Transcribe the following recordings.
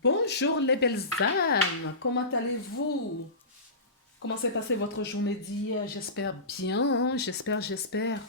Bonjour les belles âmes, comment allez-vous? Comment s'est passée votre journée d'hier? J'espère bien, hein. J'espère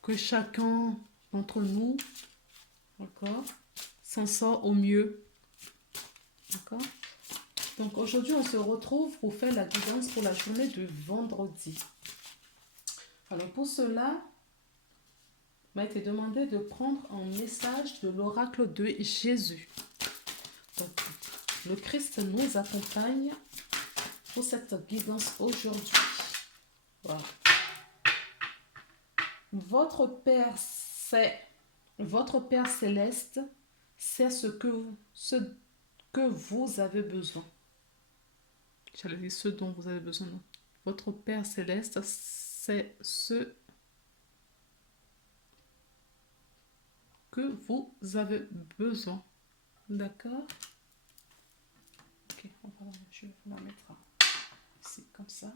que chacun d'entre nous, d'accord, s'en sort au mieux, d'accord? Donc aujourd'hui, on se retrouve pour faire la guidance pour la journée de vendredi. Alors pour cela, il m'a été demandé de prendre un message de l'oracle de Jésus. Donc, le Christ nous accompagne pour cette guidance aujourd'hui. Voilà. Votre Père céleste sait ce que vous avez besoin. J'allais dire ce dont vous avez besoin. Non. Votre Père céleste sait ce que vous avez besoin. D'accord? Ok, je vais vous la mettre ici, comme ça.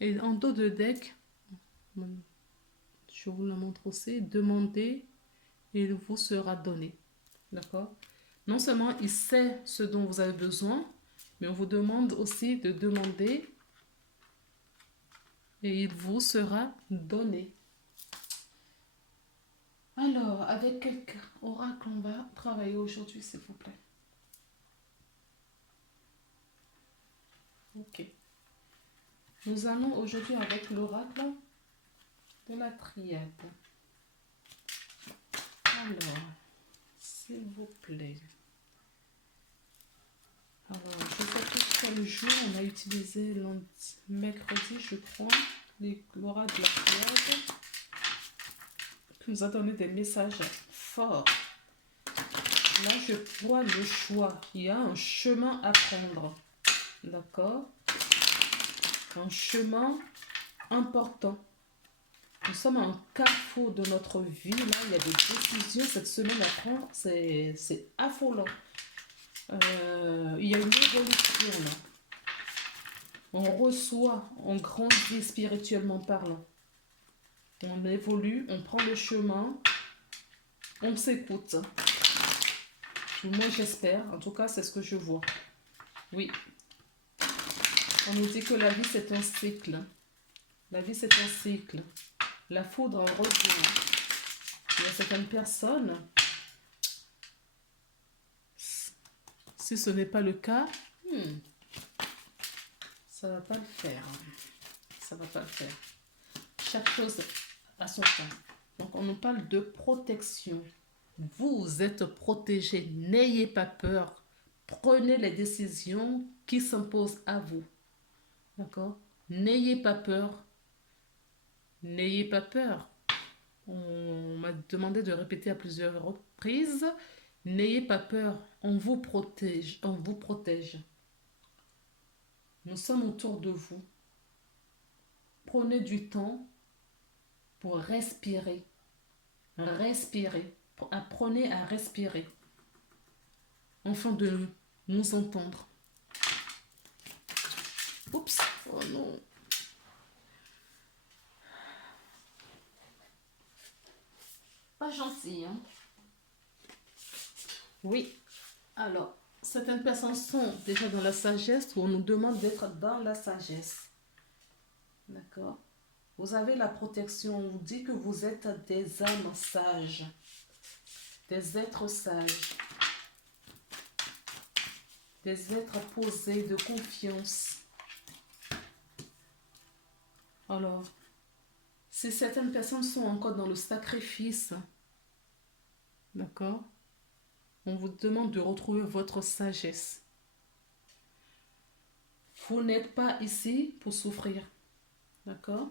Et en dos de deck, je vous le montre aussi, demandez et il vous sera donné. D'accord? Non seulement il sait ce dont vous avez besoin, mais on vous demande aussi de demander et il vous sera donné. Alors, avec quel oracle on va travailler aujourd'hui, s'il vous plaît? Ok. Nous allons aujourd'hui avec l'oracle de la triade. Alors, s'il vous plaît. Alors, je ne sais plus quel jour on a utilisé mercredi, je crois, l'oracle de la triade, qui nous a donné des messages forts. Là, je vois le choix. Il y a un chemin à prendre. D'accord? Un chemin important. Nous sommes à un carrefour de notre vie. Là, il y a des décisions cette semaine à prendre. C'est affolant. Il y a une évolution là. On reçoit, on grandit spirituellement parlant. On évolue, on prend le chemin, on s'écoute. Moi, j'espère. En tout cas, c'est ce que je vois. Oui. On nous dit que la vie, c'est un cycle. La vie, c'est un cycle. La foudre revient. Il y a certaines personnes, si ce n'est pas le cas, ça ne va pas le faire. Ça ne va pas le faire. Chaque chose a son temps. Donc, on nous parle de protection. Vous êtes protégé. N'ayez pas peur. Prenez les décisions qui s'imposent à vous. D'accord? N'ayez pas peur. N'ayez pas peur. On m'a demandé de répéter à plusieurs reprises. N'ayez pas peur. On vous protège. On vous protège. Nous sommes autour de vous. Prenez du temps pour respirer. Respirer. Apprenez à respirer. Afin de nous entendre. Oups. Oh non. Pas gentil, hein? Oui. Alors, certaines personnes sont déjà dans la sagesse ou on nous demande d'être dans la sagesse. D'accord? Vous avez la protection. On vous dit que vous êtes des âmes sages. Des êtres sages. Des êtres posés de confiance. Alors, si certaines personnes sont encore dans le sacrifice, d'accord? On vous demande de retrouver votre sagesse. Vous n'êtes pas ici pour souffrir. D'accord?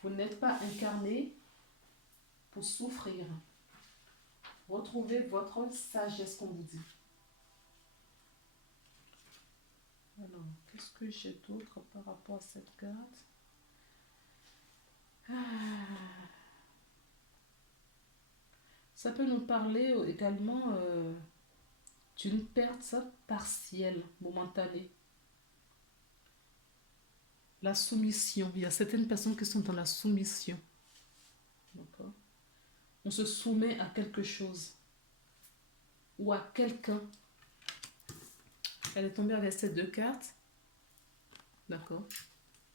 Vous n'êtes pas incarné pour souffrir. Retrouvez votre sagesse, comme vous dit. Alors, qu'est-ce que j'ai d'autre par rapport à cette carte? Ça peut nous parler également d'une perte partielle, momentanée. la soumission. Il y a certaines personnes qui sont dans la soumission. D'accord? On se soumet à quelque chose ou à quelqu'un. Elle est tombée avec ces deux cartes. D'accord?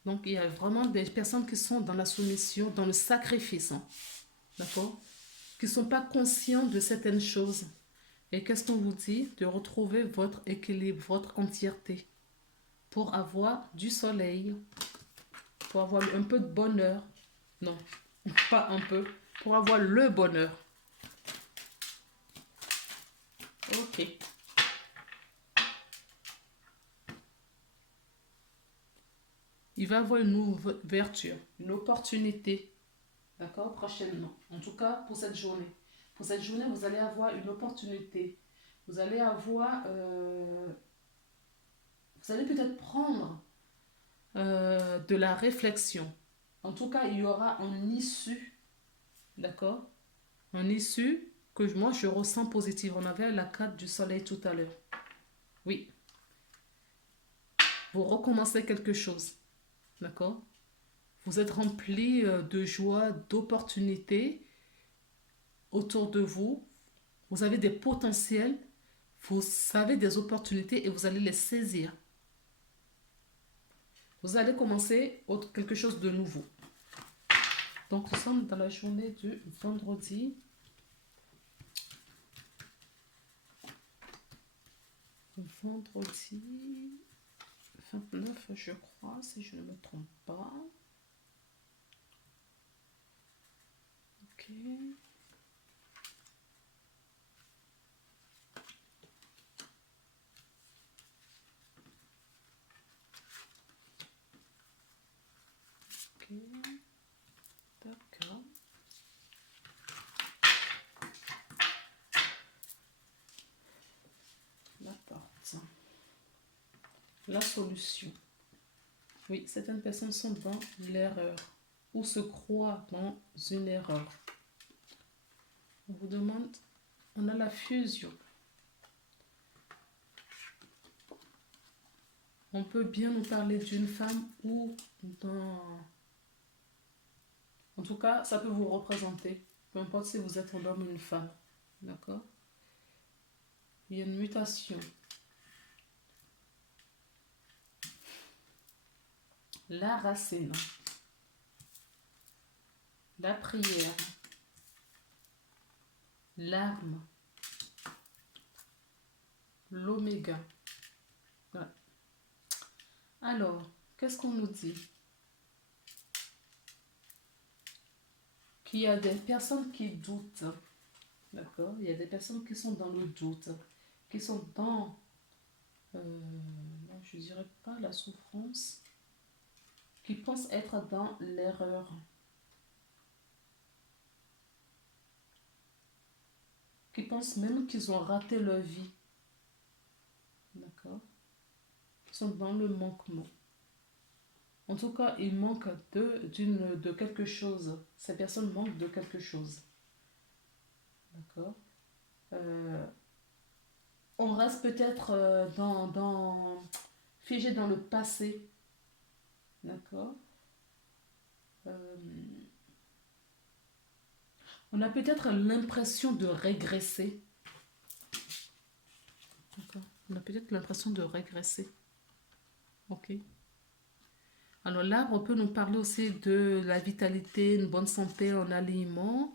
Donc, il y a vraiment des personnes qui sont dans la soumission, dans le sacrifice. Hein. D'accord? Qui ne sont pas conscients de certaines choses. Et qu'est-ce qu'on vous dit? De retrouver votre équilibre, votre entièreté. Pour avoir du soleil. Pour avoir un peu de bonheur. Non, pas un peu. Pour avoir le bonheur. Ok. Il va y avoir une ouverture, une opportunité. D'accord? Prochainement. En tout cas, pour cette journée. Pour cette journée, vous allez avoir une opportunité. Vous allez avoir... vous allez peut-être prendre de la réflexion. En tout cas, il y aura une issue. D'accord? Une issue que moi, je ressens positive. On avait la carte du soleil tout à l'heure. Oui. Vous recommencez quelque chose. D'accord? Vous êtes rempli de joie, d'opportunités autour de vous. Vous avez des potentiels. Vous savez des opportunités et vous allez les saisir. Vous allez commencer quelque chose de nouveau. Donc, nous sommes dans la journée du vendredi. Vendredi 29, je crois, si je ne me trompe pas. Ok. Ok. D'accord. La porte. La solution. Oui, certaines personnes sont dans l'erreur ou se croient dans une erreur. On vous demande, on a la fusion. On peut bien nous parler d'une femme ou d'un... En tout cas, ça peut vous représenter. Peu importe si vous êtes un homme ou une femme. D'accord? Il y a une mutation. La racine. La prière. L'arme. L'oméga. Voilà. Alors, qu'est-ce qu'on nous dit? Qu'il y a des personnes qui doutent. D'accord? Il y a des personnes qui sont dans le doute. Qui sont dans... je dirais pas la souffrance. Qui pensent être dans l'erreur. Qui pensent même qu'ils ont raté leur vie. D'accord? Ils sont dans le manquement. En tout cas, ils manquent de quelque chose. Ces personnes manquent de quelque chose. D'accord? On reste peut-être figé dans le passé. D'accord? On a peut-être l'impression de régresser. D'accord? On a peut-être l'impression de régresser. Ok? Alors l'arbre peut nous parler aussi de la vitalité, une bonne santé en aliment.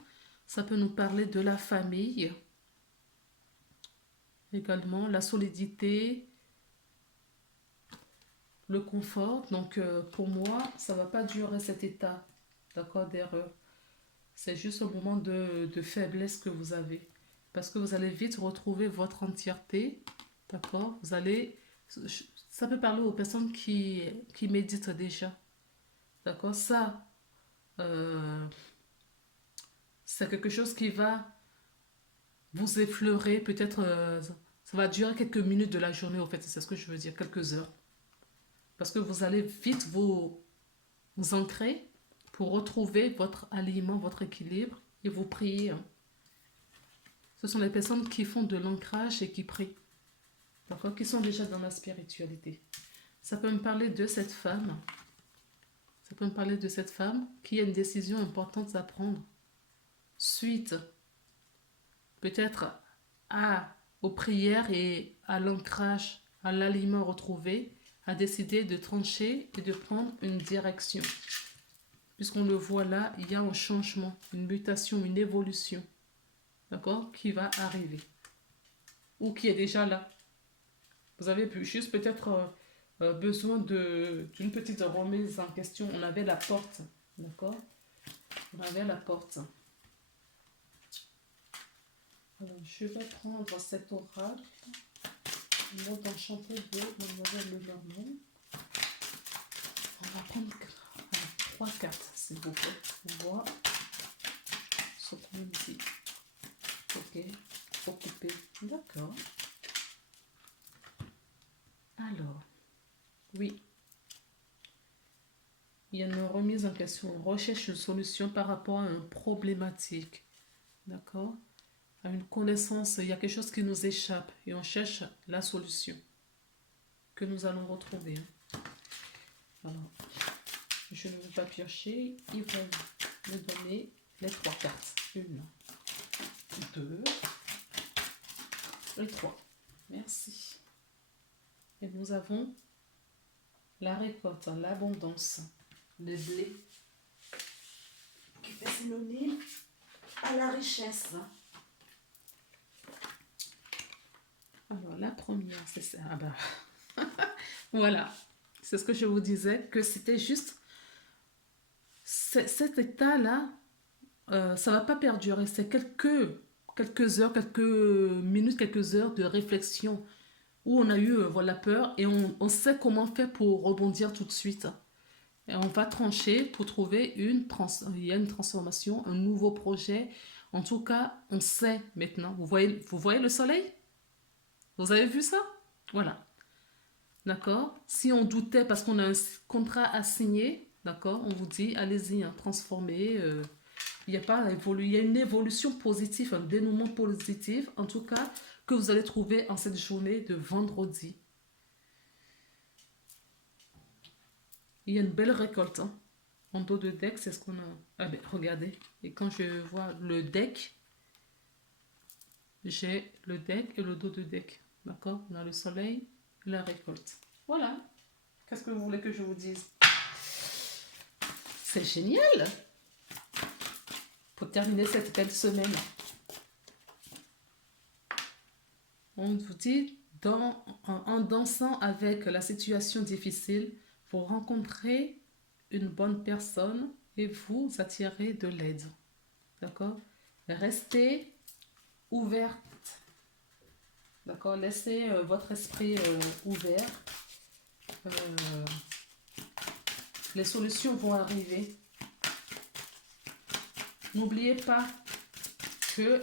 Ça peut nous parler de la famille. Également la solidité, le confort. Donc pour moi, ça ne va pas durer cet état, d'accord, d'erreur. C'est juste un moment de faiblesse que vous avez. Parce que vous allez vite retrouver votre entièreté, d'accord? Vous allez... Ça peut parler aux personnes qui méditent déjà. D'accord? Ça, c'est quelque chose qui va vous effleurer. Peut-être, ça va durer quelques minutes de la journée, au fait. C'est ce que je veux dire, quelques heures. Parce que vous allez vite vous ancrer pour retrouver votre aliment, votre équilibre et vous prier. Ce sont les personnes qui font de l'ancrage et qui prient. D'accord? Qui sont déjà dans la spiritualité. Ça peut me parler de cette femme Ça peut me parler de cette femme qui a une décision importante à prendre. Suite, peut-être aux prières et à l'ancrage, à l'aliment retrouvé, a décidé de trancher et de prendre une direction. Puisqu'on le voit là, il y a un changement, une mutation, une évolution, d'accord, qui va arriver. Ou qui est déjà là. Vous avez juste peut-être besoin d'une petite remise en question. On avait la porte, d'accord? On avait la porte. Alors, je vais prendre cet oracle. Mode enchanté de Mademoiselle Lenormand. On va prendre 3 cartes, s'il vous plaît. On voit ce qu'on me dit. Ok, occupé. D'accord. Alors, oui. Il y a une remise en question. On recherche une solution par rapport à une problématique. D'accord? À une connaissance, il y a quelque chose qui nous échappe et on cherche la solution que nous allons retrouver. Alors, je ne vais pas piocher. Ils vont me donner les 3 cartes. 1, 2 et 3. Merci. Et nous avons la récolte, l'abondance, le blé qui fait synonyme à la richesse. Alors, la première, c'est ça. Ah ben, voilà. C'est ce que je vous disais, que c'était juste cet état-là, ça ne va pas perdurer. C'est quelques heures, quelques minutes, quelques heures de réflexion où on a eu la peur et on sait comment faire pour rebondir tout de suite. Et on va trancher pour trouver il y a une transformation, un nouveau projet. En tout cas, on sait maintenant. Vous voyez le soleil? Vous avez vu ça? Voilà. D'accord? Si on doutait parce qu'on a un contrat à signer, d'accord, on vous dit, allez-y, hein, transformez. Il y a une évolution positive, un dénouement positif, en tout cas, que vous allez trouver en cette journée de vendredi. Il y a une belle récolte. Hein. En dos de deck, c'est ce qu'on a. Ah ben, regardez. Et quand je vois le deck, j'ai le deck et le dos de deck. D'accord? On a le soleil et la récolte. Voilà. Qu'est-ce que vous voulez que je vous dise? C'est génial! Pour terminer cette belle semaine. On vous dit, en dansant avec la situation difficile, vous rencontrez une bonne personne et vous attirez de l'aide. D'accord? Restez ouverte. D'accord? Laissez votre esprit ouvert. Les solutions vont arriver. N'oubliez pas que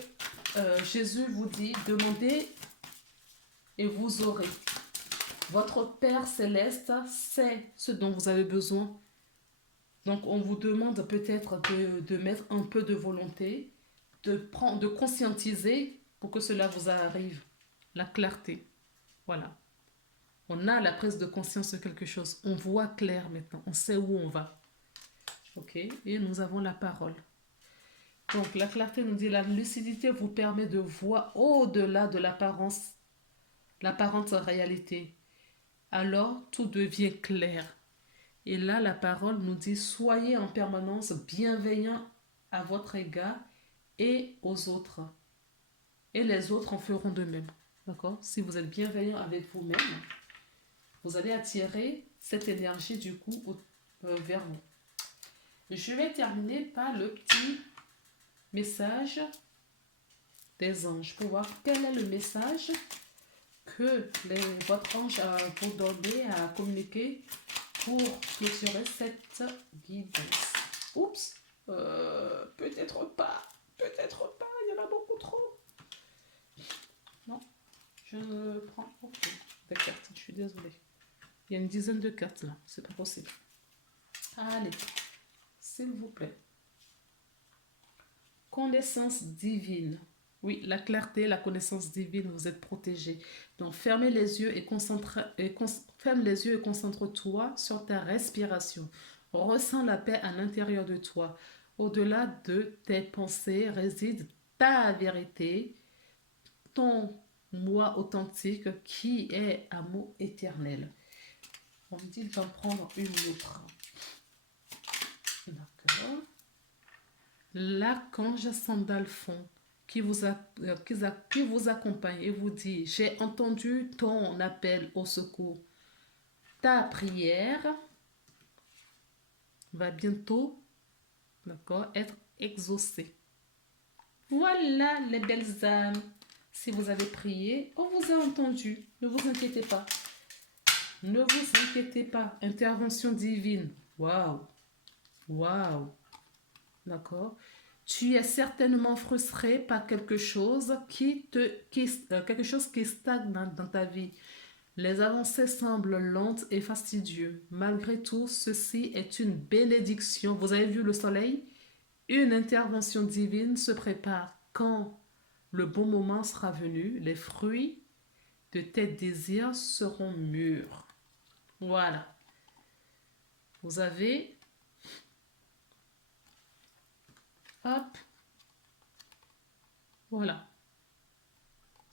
Jésus vous dit, demandez et vous aurez. Votre Père Céleste sait ce dont vous avez besoin. Donc, on vous demande peut-être de mettre un peu de volonté, de conscientiser pour que cela vous arrive. La clarté. Voilà. On a la prise de conscience de quelque chose. On voit clair maintenant. On sait où on va. Ok? Et nous avons la parole. Donc, la clarté nous dit, la lucidité vous permet de voir au-delà de l'apparente réalité. Alors, tout devient clair. Et là, la parole nous dit, soyez en permanence bienveillants à votre égard et aux autres. Et les autres en feront de même. D'accord? Si vous êtes bienveillant avec vous-même, vous allez attirer cette énergie du coup vers vous. Je vais terminer par le petit message des anges pour voir quel est le message que votre ange a vous donné à communiquer pour clôturer cette guidance. Oups, peut-être pas, il y en a beaucoup trop. Non, je prends des cartes, je suis désolée. Il y a une dizaine de cartes là, c'est pas possible. Allez, s'il vous plaît. Connaissance divine. Oui, la clarté, la connaissance divine, vous êtes protégé. Donc, fermez les yeux et concentre-toi sur ta respiration. Ressens la paix à l'intérieur de toi. Au-delà de tes pensées réside ta vérité, ton moi authentique qui est amour éternel. On me dit d'en prendre une autre. D'accord. L'archange Sandalphon qui vous accompagne et vous dit: j'ai entendu ton appel au secours. Ta prière va bientôt, d'accord, être exaucée. Voilà les belles âmes. Si vous avez prié, on vous a entendu. Ne vous inquiétez pas. Ne vous inquiétez pas. Intervention divine. Waouh. Waouh. D'accord. Tu es certainement frustré par quelque chose quelque chose qui stagne dans ta vie. Les avancées semblent lentes et fastidieuses. Malgré tout, ceci est une bénédiction. Vous avez vu le soleil? Une intervention divine se prépare. Quand le bon moment sera venu, les fruits de tes désirs seront mûrs. Voilà. Vous avez... Hop. Voilà.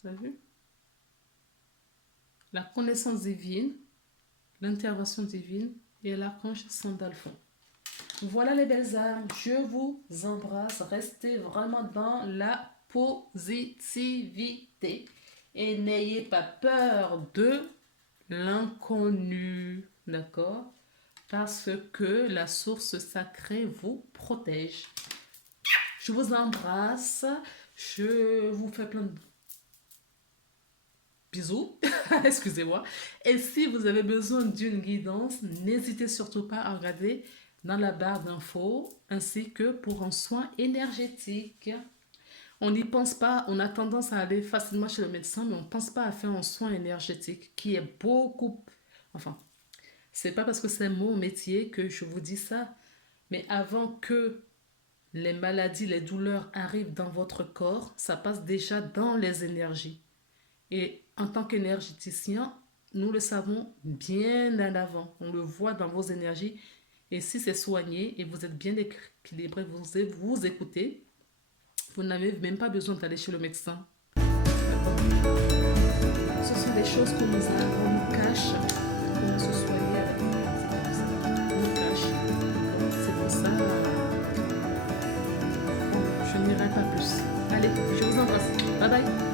Vous avez vu? La connaissance divine, l'intervention divine et l'archange Sandalphon. Voilà les belles âmes, je vous embrasse. Restez vraiment dans la positivité et n'ayez pas peur de l'inconnu, d'accord? Parce que la source sacrée vous protège. Je vous embrasse, je vous fais plein de bisous, excusez-moi. Et si vous avez besoin d'une guidance, n'hésitez surtout pas à regarder dans la barre d'infos, ainsi que pour un soin énergétique. On n'y pense pas, on a tendance à aller facilement chez le médecin, mais on ne pense pas à faire un soin énergétique qui est beaucoup... Enfin, c'est pas parce que c'est mon métier que je vous dis ça, mais avant que les maladies, les douleurs arrivent dans votre corps, ça passe déjà dans les énergies. Et en tant qu'énergéticien, nous le savons bien en avant. On le voit dans vos énergies. Et si c'est soigné et vous êtes bien équilibré, vous écoutez, vous n'avez même pas besoin d'aller chez le médecin. Ce sont des choses qu'on nous cache pour se soigner avec. On nous cache. C'est pour ça, je n'irai pas plus. Allez, je vous embrasse. Bye bye.